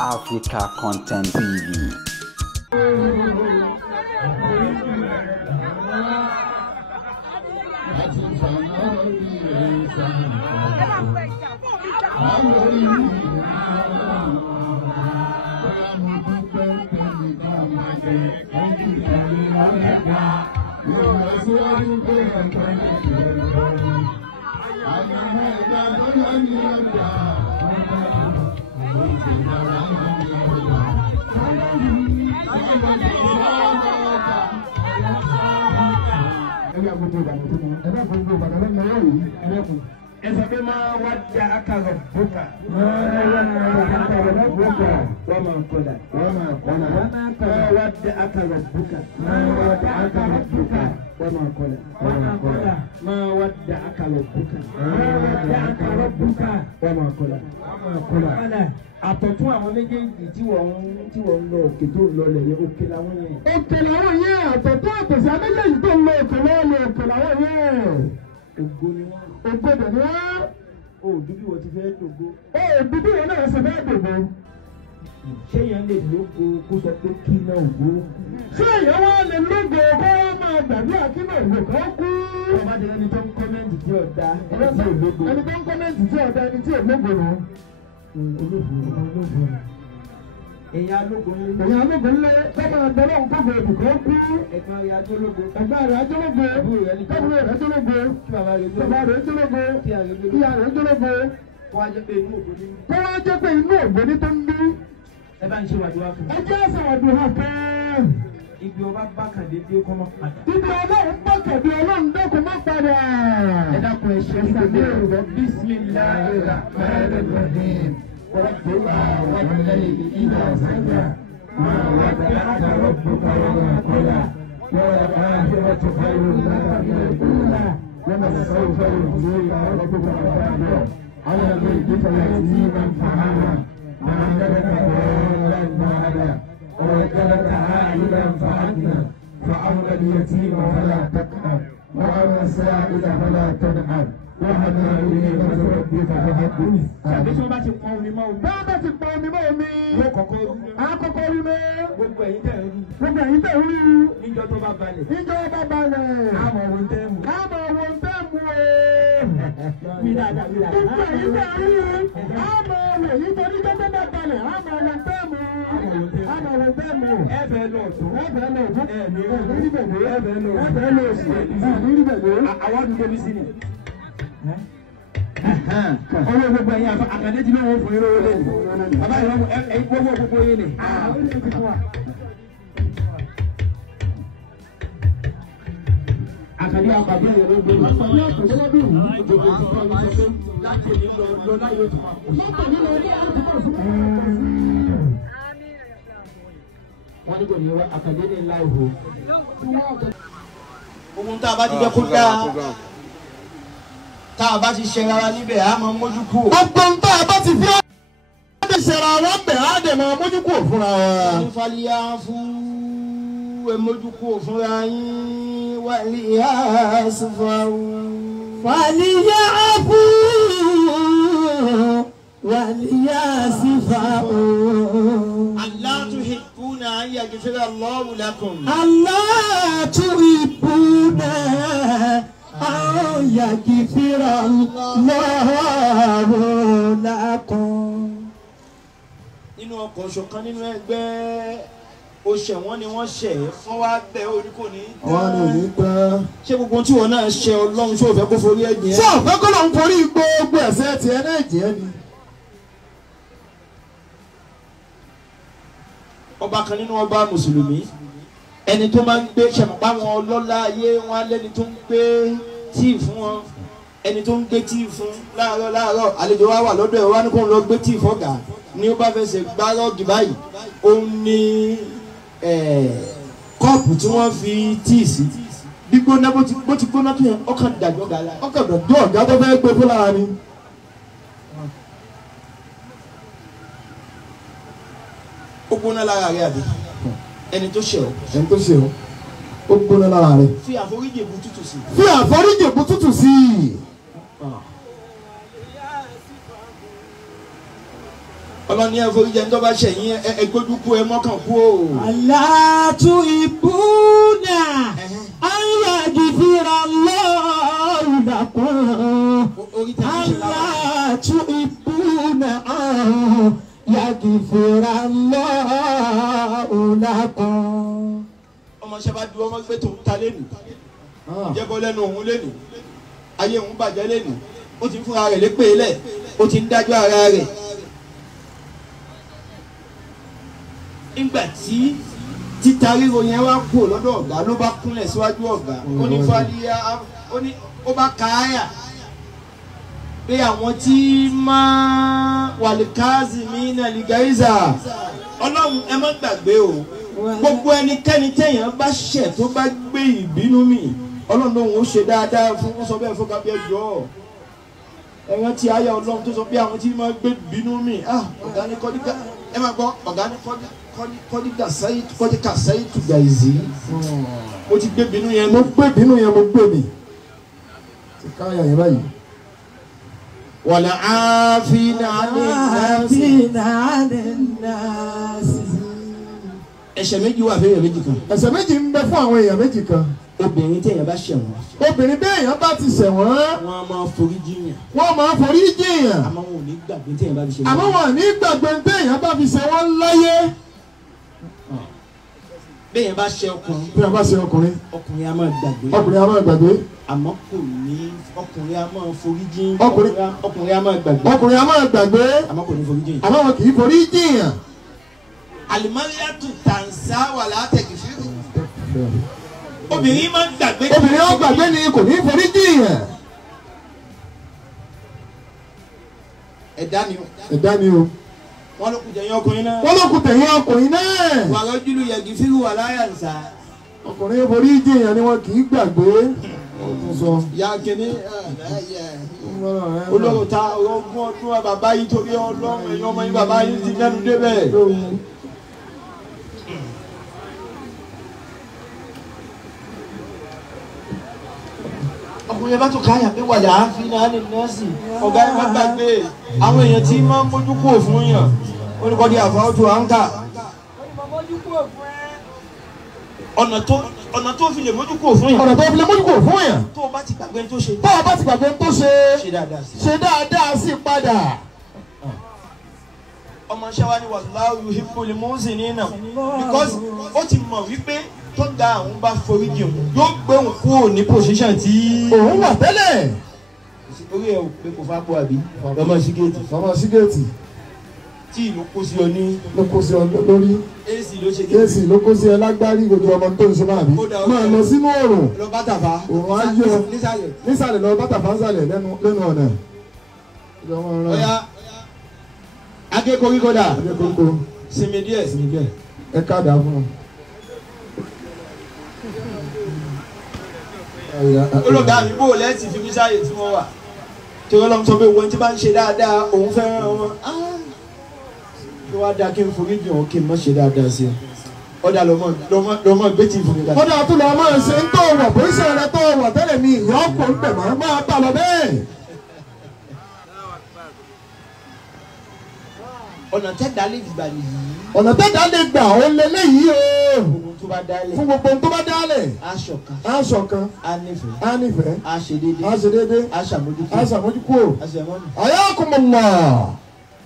Africa Content TV. إذا ما ودعك ربك وما قلى ما ودعك ربك ما ودعك ربك وما قلى ما ودعك ربك وما قلى àtọ̀tún àwọn méjèèjì tí wọ́n ń lọ òkè tó ń lọ lẹ̀ yẹ òkè làwọn yẹn. òkè làwọn yẹn àtọ̀tún àtọ̀sí méjèèjì tó ń lọ òkè lọ́wọ́ lọ òkè làwọn yẹn. ògo ni wọ́n. ògo dẹ̀ ni wọ́n. o dúbí wọ́n ti fẹ́ dògo. o dúbí wọ́n náà ṣe fẹ́ dògo. ṣé yẹn lè lógo kó sọ pé kí náà ògo. ṣé yẹn wá lè lógo kó wọ́n máa gbàdúrà kí náà ògo kan kú. ọmọdé ẹni tó ń kọ́mẹ́ǹtì tí ọ̀dà ẹni tó ń kọ́mẹ́ǹtì tí ọ̀dà ẹni tí ògbógo rò. Èyàn alógun ńlẹ tọ́mọ àgbẹ̀rẹ̀ òǹkọ́gbọ̀ èbùkọ́ kú. Ẹ̀gbọ́n rẹ̀ ajólógo. Àbúrò rẹ̀ ajólógo. Bàbá rẹ̀ ajólógo. Ìyá rẹ̀ ajólógo. Kó wá jẹ́ pé inú ògbóni tó ń bí. Ẹ bá ń ṣe wàdúrà fún mi. Ẹ jẹ́ ṣàwàdúrà fún. Ibi ọba bákàdé dé kọ́ mọ́ padà. Ibi ọlọ́run bákàdé ọlọ́run dẹ́kun mọ́ padà. Ẹ dákun ẹ ṣe ìsàlẹ̀ Bismillahirrahmanirrahim. ربنا والليل إذا سجى ما ودعك ربك وما قلى والآخرة خير لك من الأولى ولسوف يرضيك ربك فترضى على بيتك يتيما فآوى ووجدك ضالا فهدى ووجدك عائلا فأغنى فأما اليتيم فلا تقهر وأما السائل فلا تنهر وهنا إليك ربك فحدث. Ṣàbí tí wọ́n bá ti pọn omi mọ́ omi. Bá bá ti pọn omi mọ́ omi. Yóò kọ́kọ́ rú. Á kọ́kọ́ rú mọ́. Gbogbo ẹ̀yin tẹ̀ ń rú. Gbogbo ẹ̀yin tẹ̀ ń rú. Níjọ́ tó bá balẹ̀. Níjọ́ bá balẹ̀. Àmọ̀ wo ń tẹ́ mu. Àmọ̀ wo ń tẹ́ mu o. Mi dáadáa mi dáadáa. Gbogbo ẹ̀yin tẹ̀ ń rú. Àmọ̀ wo èyí tó níjọ́ tó bá balẹ̀. Àmọ̀ wo ń tẹ́ mu. Àmọ̀ wo ń tẹ́ mu. Ẹ fẹ́ lọ ọ̀tún. Ẹ fẹ́ lọ ọ̀tún. Ẹ ní bẹ̀rẹ̀. Ẹ fẹ́ lọ ọ̀tún. Ẹ fẹ́ lọ òsì. Ẹ ní bẹ̀rẹ̀. Àwọn àdúgbò mi sí ni. Ọwọ́ gbogbo ẹ̀yin àkàndé tí náà wọ́n fún irú olè ní. Bàbá ìwọ́n ẹ̀yin gbogbo yé ni. Àkàndé àkàndé yẹn ló gbé. Àkàndé àkàndé ló gbé. Gbogbo ìfọwọ́ mi sọ pé láti èmi lọ láyé òtún máa kú. Láti èmi lọ ní àtúntò fún. Wọ́n ní kò ní wá àkàndé ní láìwò. Ohun tá a bá ti jẹ́ kó dáa. Tá a bá ti ṣe rárá níbẹ̀ á máa mójú kú. Gbogbo ń tá a bá ti fi ọ́dẹ ṣẹ̀ra wọn bẹ̀ á dẹ̀ máa mójú kú fúnra wa. Ìfàlìyà fún mójú kú fúnra yín wà ní ìhà sífà. Fàlìyà fún wà ní ìhà sífà. Allah tuhibbuna an yaghfira Allahu lakum. Allah tuhibbuna. يغفر الله لكم. Nínú ọkọ̀ ṣọ̀kan nínú ẹgbẹ́ oṣẹ̀ wọn ni wọ́n ṣẹ̀ fún wa bẹ́ orí kò ní. Wọ́n ní òní gbọ́. Ṣé gbogbo tí wọn náà ṣe Ọlọ́run ṣé ò fẹ́ kó forí ẹ̀jẹ̀ ẹ́? Ṣé ò fẹ́ kó lọ́n forí gbogbo ẹ̀ṣẹ̀ tiẹ̀ náà jẹ́ ni? Ọba kan nínú ọba Mùsùlùmí ẹni tó máa ń gbé ṣẹ̀mọ̀pá wọn ọlọ́lá ayé wọn lẹ́ni tó ń gbé tíì fún wọn ẹni tó ń gbé tíì fún láàárọ̀ àlejò wa wà lọ́dọ̀ ẹ̀ wá ní kó ń lọ gbé tíì fọ́gà ní ó bá fẹsẹ̀ gbárọ́ọ̀gì báyìí òun ní kọ́ọ̀pù tí wọ́n fi tíì sí gbígbóná bó ti gbóná tó yẹn ọkàn dàjọ́ gàlá ọkàn dàjọ́ ọ̀gá tó fẹ́ gbé fún lára ni. ó gbóná lára rẹ̀ àbí ẹni tó ṣe ọ ó gbóná lára rẹ̀. Fi àforíjì èbú tútù sí. Fi àforíjì èbú tútù sí. ọlọ́ni ẹ forí jẹ ń tọ́ba ṣẹ̀yìn ẹ gbójú kú ẹ mọ́kàn kú o. aláàtú ìbúnà ayélujára lọ́ọ̀rù dàkún. aláàtú ìbúnà ayélujára lọ́ọ̀rù dàkún. ọmọ ṣẹ́ bá du ọmọ gbé tòun ta lẹ́nu jẹ́bọ́ lẹ́nu òun lẹ́nu ayé òun bàjẹ́ lẹ́nu ó ti ń fúnra rẹ̀ lépè lẹ̀ ó ti ń dájọ́ ara rẹ̀. nígbà tí títa ríro yẹn wá kú lọ́dọ̀ ọ̀gá ló bá kúnlẹ̀ síwájú ọ̀gá ó ní fàlíyà ó bá ka àyà pé àwọn tí máa wàlíkáàzì mí náà lìgáìzà ọlọ́run ẹ má gbàgbé o gbogbo ẹnikẹ́ni téèyàn bá ṣẹ̀ tó bá gbé ìbínú mì ọlọ́run lòun ó ṣe dáadáa fún wọn sọ bẹ́ẹ̀ fún kábíyà jọ ẹ rántí àyà ọlọ́run tó sọ pé àwọn tí máa gbé ìbínú mì ọ̀gá ní kọ́díkà ẹ máa gbọ́ ọ̀gá ní kọ́díkà sáyé tùgà ìzì mo ti gbé ìbínú yẹn mo gbé mi ti káyà yẹn báyìí. wàlà àfínà àdínàásì. ẹ̀ṣẹ̀ méjì wà fún èèyàn méjì kan. ẹ̀ṣẹ̀ méjì ń bẹ fún àwọn èèyàn méjì kan. obìnrin téèyàn bá ṣẹ̀ wọ́n. obìnrin béèyàn bá ti ṣẹ̀ wọ́n. wọ́n á máa forí jiyàn. wọ́n máa forí jiyàn. àmọ́ wọn ò ní gbàgbé téèyàn bá fi ṣe wọ́n. àmọ́ wọn ò ní gbàgbé téèyàn bá fi ṣe wọ́n láyé. béèyàn bá ṣẹ̀ ọkùnrin. béèyàn bá ṣẹ̀ ọkùnrin. ọkùnrin á máa gbàgbé. ọkùnrin á máa gbàgbé. àmọ́ kò ní ọkùnrin á máa forí jiyàn. ọkùnrin á máa gbàgbé. ọkùnrin á máa gbàgbé. àmọ́ kò ní forí jiyàn. àmọ́ wọn kì í forí jiyàn. alimariatu tansa wàlá tẹkifiri. obìnrin máa ń gbàgbé. obìnrin ó gbàgbé ni kò ní forí jiyàn. ẹ̀dá ni o. ẹ̀dá ni o. wọ́n ló kù tẹ̀yìn ọkùnrin náà. wọ́n ló kù tẹ̀yìn ọkùnrin náà. wàrà ojúlù yẹ̀gì fíru wà láyà nsà. ọkùnrin forí jiyàn ni wọn kì í gbàgbé. ya kìíní olóró ta ogún ọdún wa bàbá yìí torí ọlọ́run èèyàn ọmọ yìí bàbá yìí ti mẹ́nu débẹ̀. ọkùnrin bá tún káyà pé wàlẹ̀ àáfin náà ní nọ́ọ̀sì ọ̀gá ẹ̀ má gbàgbé àwọn èèyàn tí máa ń mójú kúrò fún yàn oníkọ́dí àfọwọ́tò àǹkà. ọ̀nà tó fi lè mójú kúrò fún yàn. ọ̀nà tó fi lè mójú kúrò fún yàn. tó o bá ti gbàgbé tó ṣe. tó o bá ti gbàgbé tó ṣe. ṣe dáadáa sí padà. ọmọ ṣẹ́wá ni wallahu yuhibbul muhsinina because ó ti mọ̀ wípé tó ga àwọn bá forí jì òun yóò gbé òun kúrò ní position tí òun wà tẹ́lẹ̀. orí ẹ̀ ò pé kò fá pọ̀ àbí ọmọ sígẹ́ẹ̀tì. ọmọ sígẹ́ẹ̀tì. tí ìlú kó sí ọ ní. ló kó sí ọ lórí. AC ló ṣe kí. AC ló kó sí ẹ lágbárí gbogbo ọmọ tó ń ṣe máa bí. máa lọ sínú òrùn. lọ bàtàfà. òun á yọ nísàlẹ̀ lọ bàtàfà ń sàlẹ̀ lẹ́nu ọ̀nà. ọ̀ya akẹ́kọ̀ọ́ kódà. akẹ́kọ̀ọ́. sinmi díẹ̀. ẹ káàdà fún un. olùgá mi bò lẹ́sìn fi mí sáyè tí wọ́n wà tí wọ́n lọ́n sọ pé wọ́n ti bá ń ṣe dáadáa òun fẹ́ràn wọn kí wọ́n á da kí n forí jù wọn kí n má ṣe dáadáa sí i ọ̀dà lọ́mọ gbé tí ìfúnni dáadáa. ọ̀dà tó lọ́ máa ṣe ń tó wọ̀ bó ṣe rẹ tó wọ̀ tẹ́lẹ̀ mi ìyá ọkọ̀ ń bẹ̀ máa bá lọ bẹ́ẹ̀. ọ̀nà tẹ́dá lè gbà nìyí. ọ̀nà tẹ́dá lè gbà ó lé léyìí o. fún gbogbo tó bá dálẹ̀. aṣọ̀kan. anífẹ̀ẹ́. aṣèdédé. aṣàmójúkúrò. ayakumullah.